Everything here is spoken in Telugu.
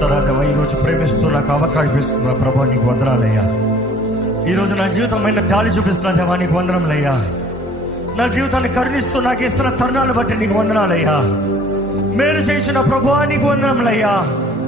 స్తోత్రాలు దేవా. ఈరోజు ప్రేమిస్తూ నాకు అవకాశం ఇస్తున్నా ప్రభా, నీకు వందనాలయ్యా. ఈరోజు నా జీవితమైన జాలి చూపిస్తున్నా దేవా, నీకు వందనములయ్యా. నా జీవితాన్ని కరుణిస్తూ నాకు ఇస్తున్న తరుణాలు బట్టి నీకు వందనాలయ్యా. మేలు చేయించిన ప్రభువా, నీకు వందనములయ్యా.